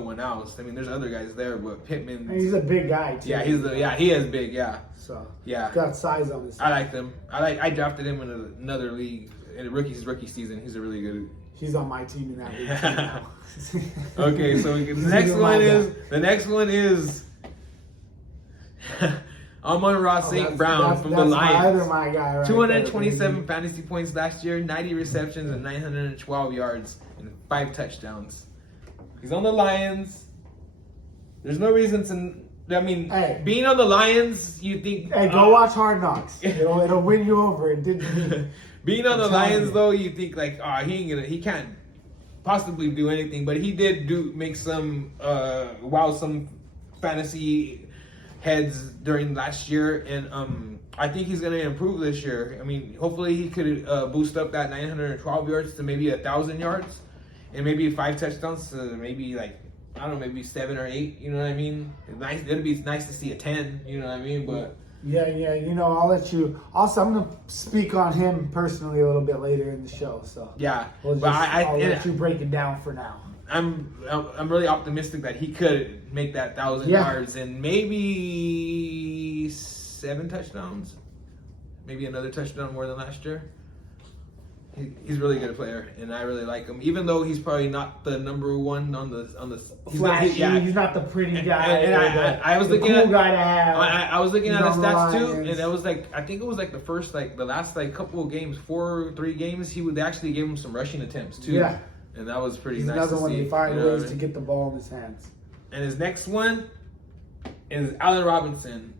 one else. I mean, there's other guys there, but Pittman. He's a big guy too. Yeah, he is big. Yeah. So yeah, he's got size on his side. I like them. I drafted him in another league in his rookie season. He's a really good. He's on my team in that league too now. Okay, so the next one is Amon-Ra St. Brown from the Lions. My guy right 227 fantasy points last year, 90 receptions and 912 yards and 5 touchdowns. He's on the Lions. There's no reason to. I mean, being on the Lions, you think. Hey, go watch Hard Knocks. It'll win you over. It didn't. Being on the Lions, though, you think like, he can't possibly do anything, but he did make some some fantasy heads during last year, and I think he's gonna improve this year. I mean, hopefully he could boost up that 912 yards to maybe 1,000 yards, and maybe 5 touchdowns to maybe maybe 7 or 8. You know what I mean? It'd be nice to see a 10. You know what I mean? But. Yeah. I'll let you. Also, I'm gonna speak on him personally a little bit later in the show. So yeah, I'll let you break it down for now. I'm really optimistic that he could make that 1,000 yards and maybe 7 touchdowns, maybe another touchdown more than last year. He's a really good player, and I really like him. Even though he's probably not the number 1 on the flashy. He's not the pretty guy. And I was looking cool guy to have. I was looking at his stats too, and it was I think it was the last couple of games, 3 games. They actually gave him some rushing attempts too. Yeah, and that was pretty he's nice. Another to one see. to find ways to get the ball in his hands. And his next one is Allen Robinson.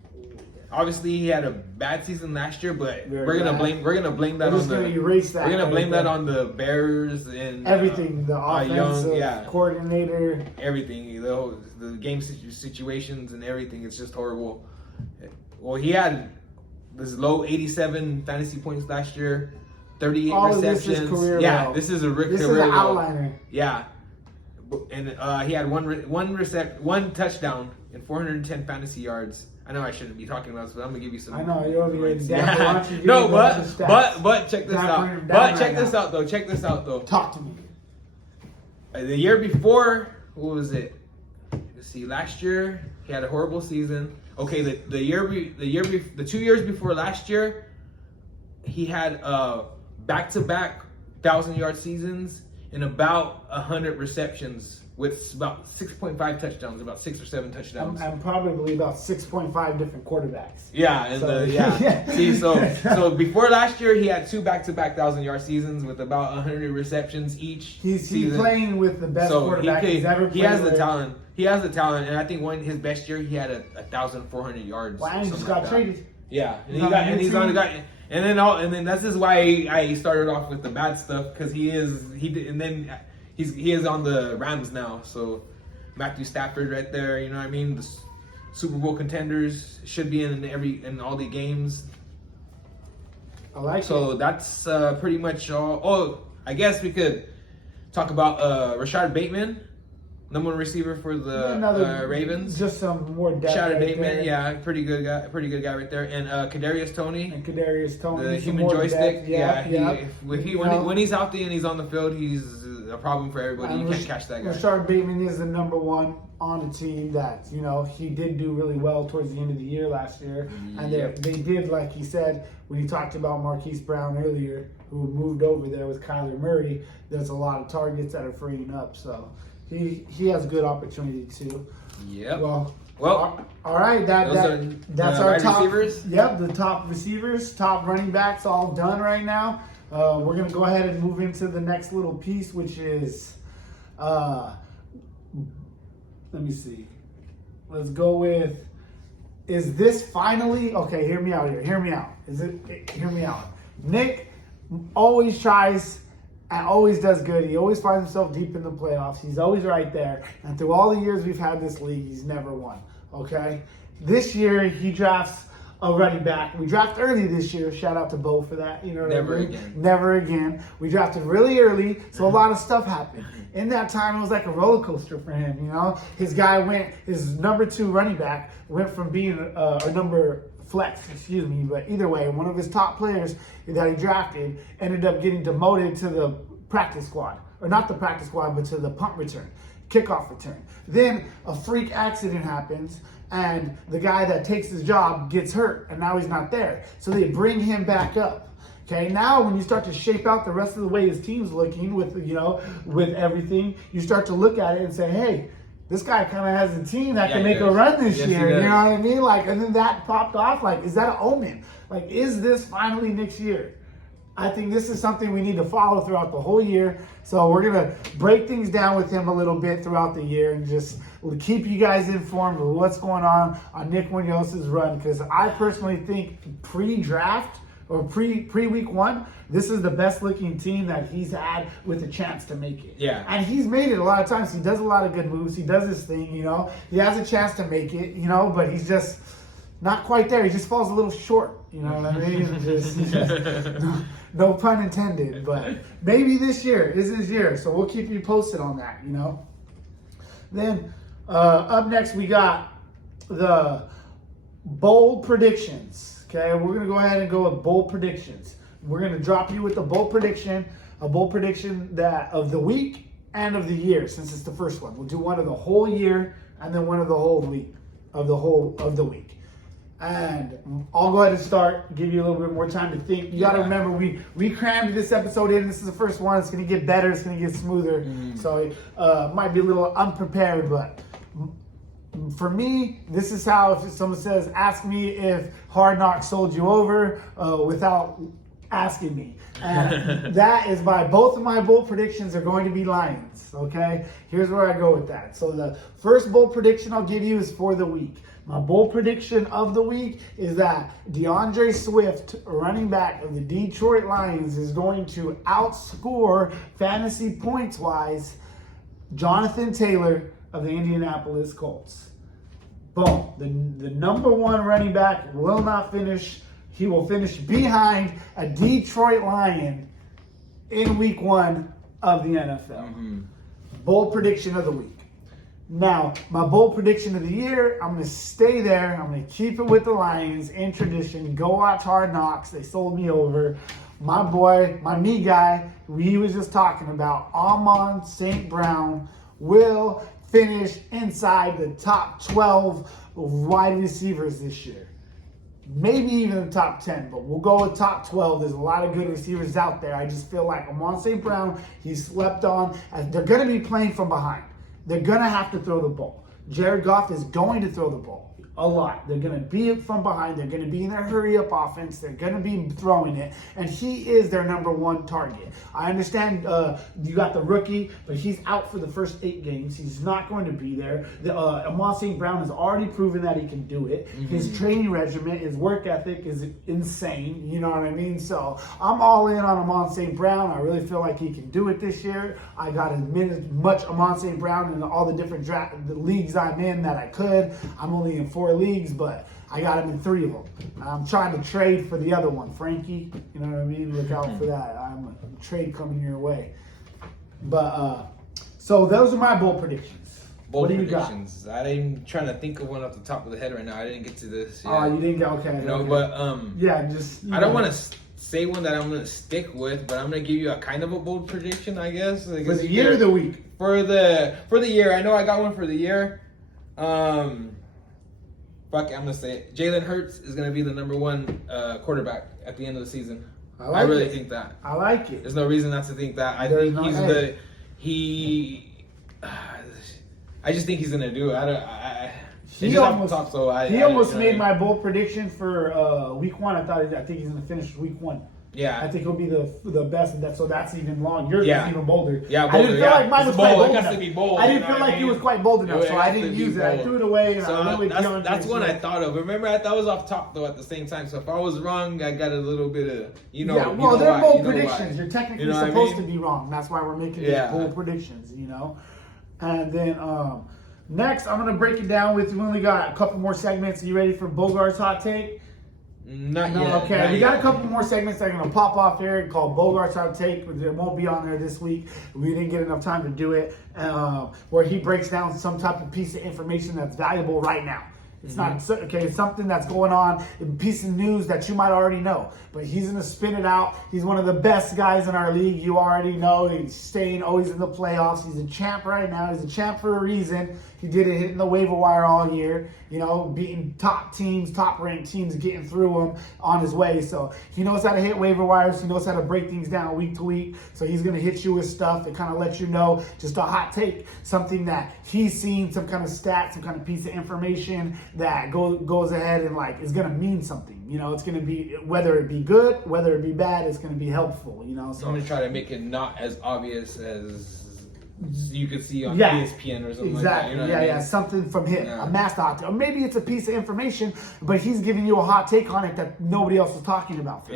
Obviously, he had a bad season last year, but we're gonna blame that on the erase that. We're gonna blame that on the Bears and everything, the offensive Young, coordinator, everything, the game situations and everything. It's just horrible. Well, he had this low 87 fantasy points last year, 38 receptions. This is career low. This is a this career is an low. outliner. Yeah, and he had one touchdown and 410 fantasy yards. I know I shouldn't be talking about this, but I'm gonna give you some. I know you're over here. Yeah. No, but check this out. But check this out though. Check this out though. Talk to me. The year before, what was it? Let's see. Last year he had a horrible season. Okay, the 2 years before last year, he had back-to-back 1,000-yard seasons and about 100 receptions with about 6.5 touchdowns, about 6 or 7 touchdowns, and probably about 6.5 different quarterbacks. Yeah, and See, so before last year, he had 2 back-to-back 1,000-yard seasons with about 100 receptions each. He's playing with the best quarterback he's ever played. He has the talent. He has the talent, and I think his best year, he had 1,400 yards. Wow, he just got traded. Yeah, and then that's just why I started off with the bad stuff, because he is on the Rams now. So Matthew Stafford right there, you know what I mean? The Super Bowl contenders should be in all the games. I like it. So that's pretty much all. Oh, I guess we could talk about Rashad Bateman, number 1 receiver for the Ravens. Just some more depth. Rashad Bateman, yeah, pretty good guy right there. And Kadarius Toney. The human joystick. When he's healthy and he's on the field, he's a problem for everybody. You can't catch that guy. Rashad Bateman is the number 1 on the team that, he did do really well towards the end of the year last year. And they did, like he said, when he talked about Marquise Brown earlier, who moved over there with Kyler Murray, there's a lot of targets that are freeing up. So he has a good opportunity too. Yep. Well, all right. That's our top receivers. Yep, the top receivers, top running backs, all done right now. We're gonna go ahead and move into the next little piece, which is, let me see. Let's go with. Is this finally okay? Hear me out here. Hear me out. Hear me out. Nick always tries. And always does good. He always finds himself deep in the playoffs. He's always right there. And through all the years we've had this league, he's never won. Okay? This year, he drafts a running back. We drafted early this year. Shout out to Bo for that. Never again. We drafted really early, so a lot of stuff happened. In that time, it was like a roller coaster for him. His number 2 running back went from being a number flex, but either way, one of his top players that he drafted ended up getting demoted to the practice squad, or not the practice squad, but to the punt return, kickoff return. Then a freak accident happens, and the guy that takes his job gets hurt, and now he's not there. So they bring him back up. Okay, now when you start to shape out the rest of the way his team's looking with everything, you start to look at it and say, hey, this guy kind of has a team that can make a run this year. You know what I mean? And then that popped off. Is that an omen? Is this finally next year? I think this is something we need to follow throughout the whole year. So we're going to break things down with him a little bit throughout the year and just keep you guys informed of what's going on Nick Muñoz's run. Because I personally think pre-draft or pre-week 1, this is the best looking team that he's had with a chance to make it. Yeah. And he's made it a lot of times. He does a lot of good moves. He does his thing, He has a chance to make it, but he's just not quite there. He just falls a little short, you know what I mean? No pun intended, but maybe this year is his year. So we'll keep you posted on that, Then up next, we got the bold predictions. Okay, we're going to go ahead and go with bold predictions. We're going to drop you with a bold prediction that of the week and of the year, since it's the first one. We'll do one of the whole year and then one of the whole week, of the week. And I'll go ahead and start, give you a little bit more time to think. You got to remember, we crammed this episode in. This is the first one. It's going to get better. It's going to get smoother. So it might be a little unprepared, but for me, this is how, if someone says, ask me if Hard Knocks sold you over without asking me. And that is why both of my bold predictions are going to be Lions. Okay, here's where I go with that. So the first bold prediction I'll give you is for the week. My bold prediction of the week is that DeAndre Swift, running back of the Detroit Lions, is going to outscore fantasy points wise Jonathan Taylor of the Indianapolis Colts. Boom. The number one running back will not finish. He will finish behind a Detroit Lion in week 1 of the NFL. Bold prediction of the week. Now, my bold prediction of the year, I'm going to stay there. I'm going to keep it with the Lions in tradition. Go watch Hard Knocks. They sold me over. My boy, my me guy, we was just talking about, Amon St. Brown will finish inside the top 12 wide receivers this year. Maybe even the top 10, but we'll go with top 12. There's a lot of good receivers out there. I just feel like Amon St. Brown, he's slept on. They're going to be playing from behind. They're going to have to throw the ball. Jared Goff is going to throw the ball a lot. They're going to be from behind. They're going to be in their hurry-up offense. They're going to be throwing it. And he is their number one target. I understand you got the rookie, but he's out for the first 8 games. He's not going to be there. Amon St. Brown has already proven that he can do it. His training regimen, his work ethic is insane. You know what I mean? So I'm all in on Amon St. Brown. I really feel like he can do it this year. I got as much Amon St. Brown in all the different the leagues I'm in that I could. I'm only in 4 leagues, but I got him in 3 of them. I'm trying to trade for the other one, Frankie. You know what I mean? Look out for that. I'm a trade coming your way. But so those are my bold predictions. Bold what do you predictions. got? I'm trying to think of one off the top of the head right now. I didn't get to this yet. Oh, you didn't get okay. No, okay. but yeah, just I don't want to say one that I'm going to stick with, but I'm going to give you a kind of a bold prediction, I guess. For the year or the week? For the year. I know I got one for the year. Fuck it, I'm going to say it. Jalen Hurts is going to be the number 1 quarterback at the end of the season. I really think that. I like it. There's no reason not to think that. I just think he's going to do it. He almost made my bold prediction for week 1. I think he's going to finish week 1. Yeah, I think he'll be the best, and so that's even long. Yours is even bolder. Yeah, bolder. I didn't feel like mine was quite bold enough. I didn't feel like it was quite bold enough, so I didn't use it. I threw it away, and I went with that's one I thought of. Remember, I thought it was off top though at the same time. So if I was wrong, I got a little bit of Yeah, well, they're bold predictions. You're technically supposed to be wrong. That's why we're making these bold predictions. And then next, I'm gonna break it down with. We only got a couple more segments. Are you ready for Bogart's hot take? Not yet. Okay, we got a couple more segments that are going to pop off here called Bogart's Hot Take. It won't be on there this week. We didn't get enough time to do it. Where he breaks down some type of piece of information that's valuable right now. It's not okay. It's something that's going on, a piece of news that you might already know. But he's gonna spin it out. He's one of the best guys in our league. You already know. He's staying always in the playoffs. He's a champ right now. He's a champ for a reason. He did it hitting the waiver wire all year. Beating top teams, top ranked teams, getting through them on his way. So he knows how to hit waiver wires. He knows how to break things down week to week. So he's gonna hit you with stuff to kind of let you know, just a hot take, something that he's seen, some kind of stat, some kind of piece of information that goes ahead and is gonna mean something. It's gonna be, whether it be good, whether it be bad, it's gonna be helpful. So I'm gonna try to make it not as obvious as you could see on ESPN or something like that. Exactly. Something from him, a master hot take. Or maybe it's a piece of information, but he's giving you a hot take on it that nobody else is talking about.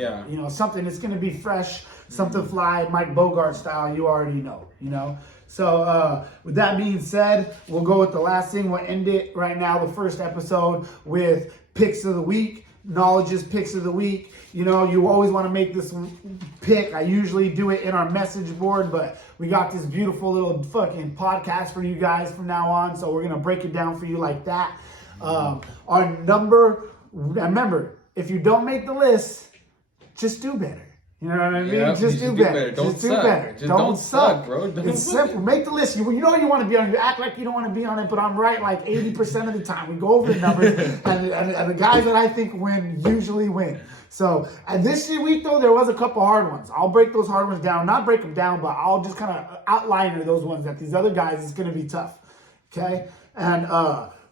Something that's gonna be fresh, something fly, Mike Bogart style. You already know. So with that being said, we'll go with the last thing. We'll end it right now, the first episode, with picks of the week. Knowledge's picks of the week. You always want to make this pick. I usually do it in our message board, but we got this beautiful little fucking podcast for you guys from now on. So we're going to break it down for you like that. Remember, if you don't make the list, just do better. You know what I mean? Just do better. Just do better. Don't suck, bro. It's simple. Make the list. You know you want to be on it. You act like you don't want to be on it, but I'm right like 80% of the time. We go over the numbers, and the guys that I think win usually win. So, and this week, though, there was a couple hard ones. I'll break those hard ones down. Not break them down, but I'll just kind of outline those ones that these other guys is going to be tough. Okay? And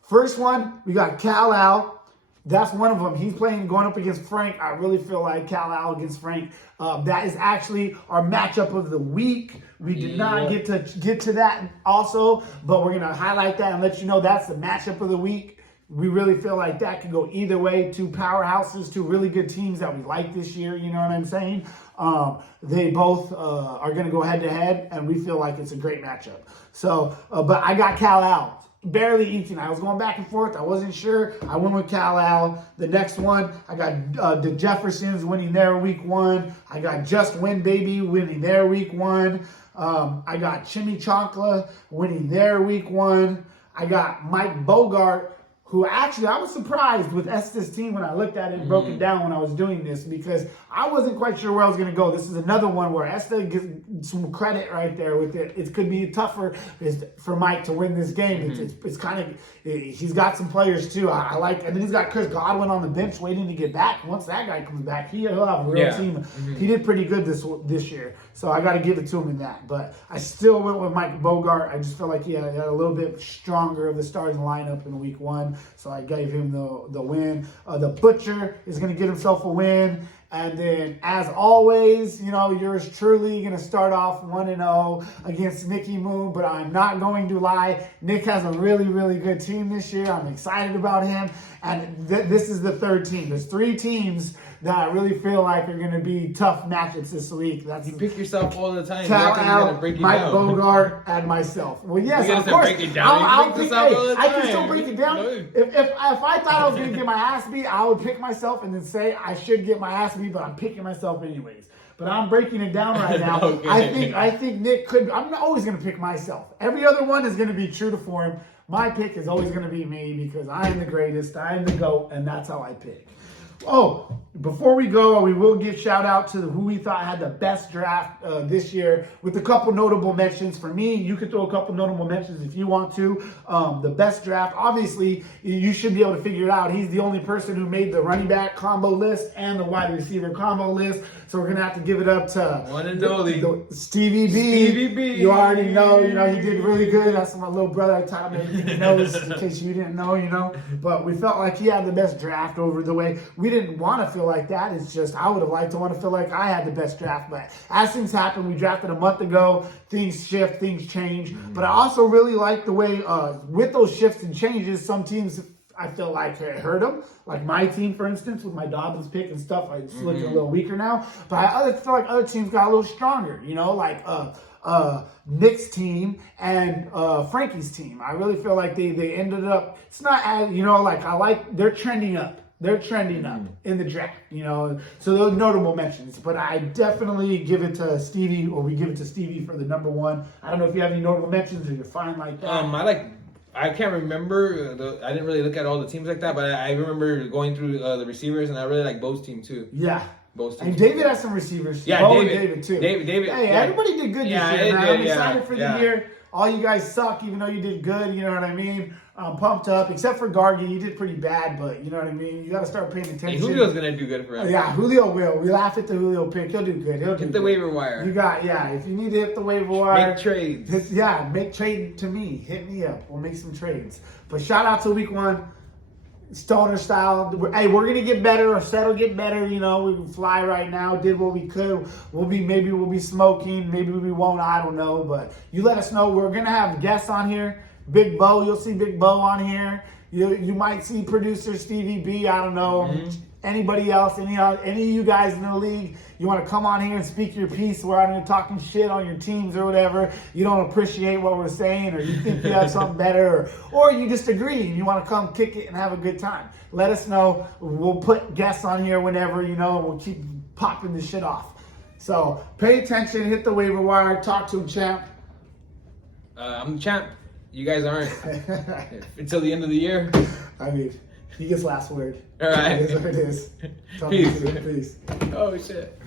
first one, we got Kal-El That's one of them. He's going up against Frank. I really feel like Kal-El against Frank. That is actually our matchup of the week. We did not get to that also, but we're going to highlight that and let you know that's the matchup of the week. We really feel like that could go either way. Two powerhouses, two really good teams that we like this year. You know what I'm saying? They both are going to go head to head, and we feel like it's a great matchup. So, but I got Kal-El. Barely eating. I was going back and forth. I wasn't sure. I went with Kal-El. The next one, I got the Jeffersons winning their week 1. I got Just Win Baby winning their week 1. I got Chimichancla winning their week 1. I got Mike Bogart, who actually I was surprised with Estes' team when I looked at it and broke it down when I was doing this, because I wasn't quite sure where I was going to go. This is another one where Estes gets some credit right there with it. It could be tougher for Mike to win this game. It's kind of, he's got some players too. I like, and then he's got Chris Godwin on the bench waiting to get back. Once that guy comes back, he'll have a real team. He did pretty good this year, so I got to give it to him in that. But I still went with Mike Bogart. I just felt like he had a little bit stronger of the starting lineup in week 1. So I gave him the win. The Butcher is going to get himself a win. And then, as always, you know, yours truly going to start off 1-0 against Nicky Moon. But I'm not going to lie. Nick has a really, really good team this year. I'm excited about him. And this is the third team. There's 3 teams that I really feel like are going to be tough matchups this week. That's you pick yourself all the time. Kal-El, Mike Bogart, and myself. Well, yes, of course. Break it down. I can still break it down. If I thought I was going to get my ass beat, I would pick myself and then say I should get my ass beat, but I'm picking myself anyways. But I'm breaking it down right now. Okay. I think Nick could. I'm always going to pick myself. Every other one is going to be true to form. My pick is always going to be me because I am the greatest. I am the GOAT, and that's how I pick. Oh, before we go, we will give shout out to who we thought had the best draft this year, with a couple notable mentions. For me, you could throw a couple notable mentions if you want to. The best draft, obviously, you should be able to figure it out. He's the only person who made the running back combo list and the wide receiver combo list. So we're going to have to give it up to one and only Stevie B. Stevie B. You already know, he did really good. That's my little brother. I taught him everything he knows, in case you didn't know, But we felt like he had the best draft over the way. We didn't want to feel like that. It's just I would have liked to want to feel like I had the best draft. But as things happen, we drafted a month ago. Things shift, things change. But I also really like the way with those shifts and changes, some teams I feel like it hurt them. Like my team, for instance, with my Dobbins pick and stuff, it's looking a little weaker now. But I feel like other teams got a little stronger, like Nick's team and Frankie's team. I really feel like they ended up, it's not as, they're trending up. They're trending up in the draft, So those notable mentions. But I definitely give it to Stevie, or we give it to Stevie for the number 1. I don't know if you have any notable mentions or you're fine like that. I can't remember. I didn't really look at all the teams like that, but I remember going through the receivers, and I really like Bo's team too. Yeah. Bo's team. And David has some receivers. Yeah, David too. David. Hey, everybody did good this year, man. I'm excited for the year. All you guys suck, even though you did good. You know what I mean? I'm pumped up, except for Gargi. He did pretty bad, but you know what I mean? You got to start paying attention. Hey, Julio's going to do good for us. Yeah, Julio will. We laugh at the Julio pick. He'll do good. Hit the waiver wire. If you need to hit the waiver wire. Make trades. Make trade to me. Hit me up. We'll make some trades. But shout out to week 1. Stoner style. Hey, we're gonna get better. Our set will get better. We can fly right now. Did what we could. Maybe we'll be smoking. Maybe we won't. I don't know. But you let us know. We're gonna have guests on here. Big Bo. You'll see Big Bo on here. You might see producer Stevie B. I don't know. Anybody else? Any of you guys in the league? You want to come on here and speak your piece? We're out here talking shit on your teams or whatever. You don't appreciate what we're saying, or you think you have something better, or you just agree and you want to come kick it and have a good time. Let us know. We'll put guests on here whenever, and we'll keep popping this shit off. So pay attention, hit the waiver wire, talk to him, champ. I'm the champ. You guys aren't. Until the end of the year. I mean, he gets last word. All right. It is what it is. Peace. Peace. Oh, shit.